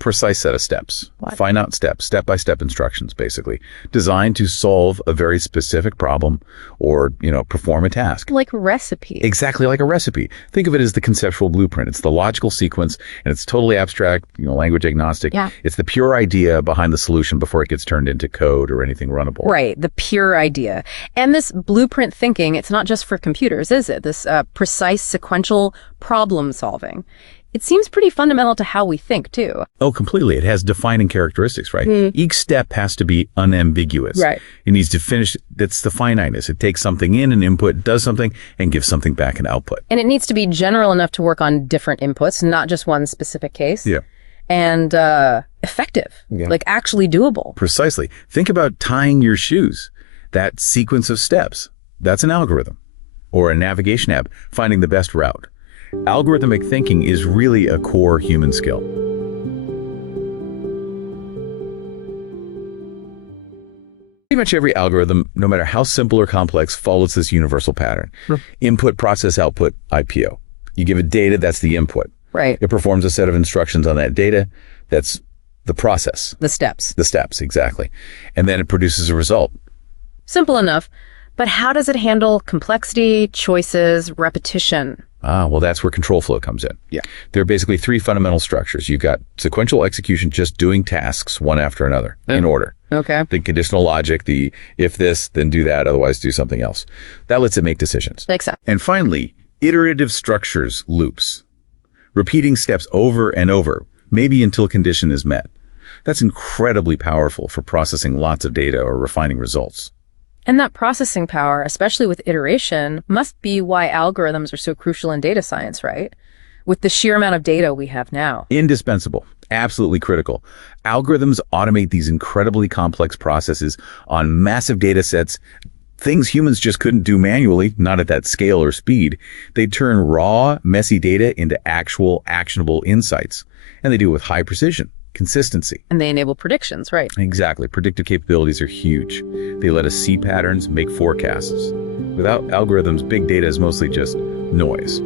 precise set of steps, What? finite steps, step-by-step instructions, basically, designed to solve a very specific problem or, perform a task. Like recipe. Exactly like a recipe. Think of it as the conceptual blueprint. It's the logical sequence, and it's totally abstract, language agnostic. Yeah. It's the pure idea behind the solution before it gets turned into code or anything runnable. Right, the pure idea. And this blueprint thinking, it's not just for computers, is it? This precise sequential problem solving. It seems pretty fundamental to how we think, too. Oh, completely. It has defining characteristics, right? Each step has to be unambiguous. Right. It needs to finish. That's the finiteness. It takes something in, an input, does something, and gives something back, an output. And it needs to be general enough to work on different inputs, not just one specific case. Yeah. And effective, like actually doable. Precisely. Think about tying your shoes. That sequence of steps, that's an algorithm. Or a navigation app, finding the best route. Algorithmic thinking is really a core human skill. Pretty much every algorithm, no matter how simple or complex, follows this universal pattern. Input, process, output, IPO. You give it data, that's the input. Right. It performs a set of instructions on that data, that's the process. The steps. The steps, exactly. And then it produces a result. Simple enough. But how does it handle complexity, choices, repetition? Well, that's where control flow comes in. Yeah. There are basically three fundamental structures. You've got sequential execution, just doing tasks one after another in order. Okay. The conditional logic, the if this, then do that, otherwise do something else. That lets it make decisions. Makes sense. And finally, iterative structures, loops. Repeating steps over and over, maybe until condition is met. That's incredibly powerful for processing lots of data or refining results. And that processing power, especially with iteration, must be why algorithms are so crucial in data science, right? With the sheer amount of data we have now. Indispensable. Absolutely critical. Algorithms automate these incredibly complex processes on massive data sets, things humans just couldn't do manually, not at that scale or speed. They turn raw, messy data into actual, actionable insights. And they do it with high precision. Consistency. And they enable predictions, right? Exactly. Predictive capabilities are huge. They let us see patterns, make forecasts. Without algorithms, big data is mostly just noise.